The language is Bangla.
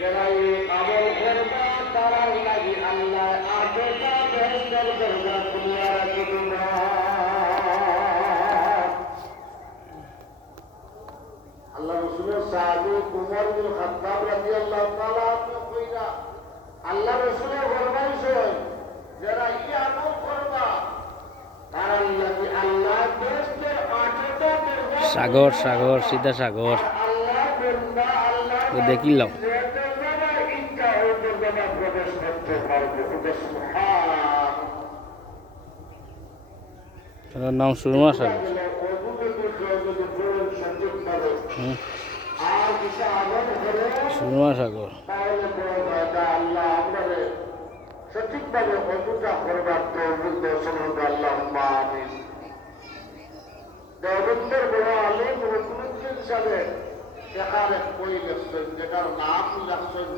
যারা এই আমল করবে তারাই নাকি আল্লাহ আটটা বেহেশতের দরজা খুলিয়া রাখিবেন। আল্লাহ রাসূলের সাহাবী উমর বিন খাত্তাব রাদিয়াল্লাহু তাআলা আনহু কইরা আল্লাহ রাসূলের ফরমাইছেন যারা এই আমল করবা তারা নাকি আল্লাহ বেহেশতের আটটা দরজা সাগর সাগর সিধা সাগর আল্লাহ বান্দা আল্লাহ দেখিলাম প্রবেশ করতে পারবে। সুবহান তার নাম সুরমা সাগর। সুরমা সাগর সঠিকভাবে অজুটা করবার তৌফিক দর্শন হবে। আল্লাহুম্মা আমিন। দেওবন্দের বড় আলেম রকুনুদ্দিন সাহেব এখানে কই গেছেন, যেটার নাম রাখছেন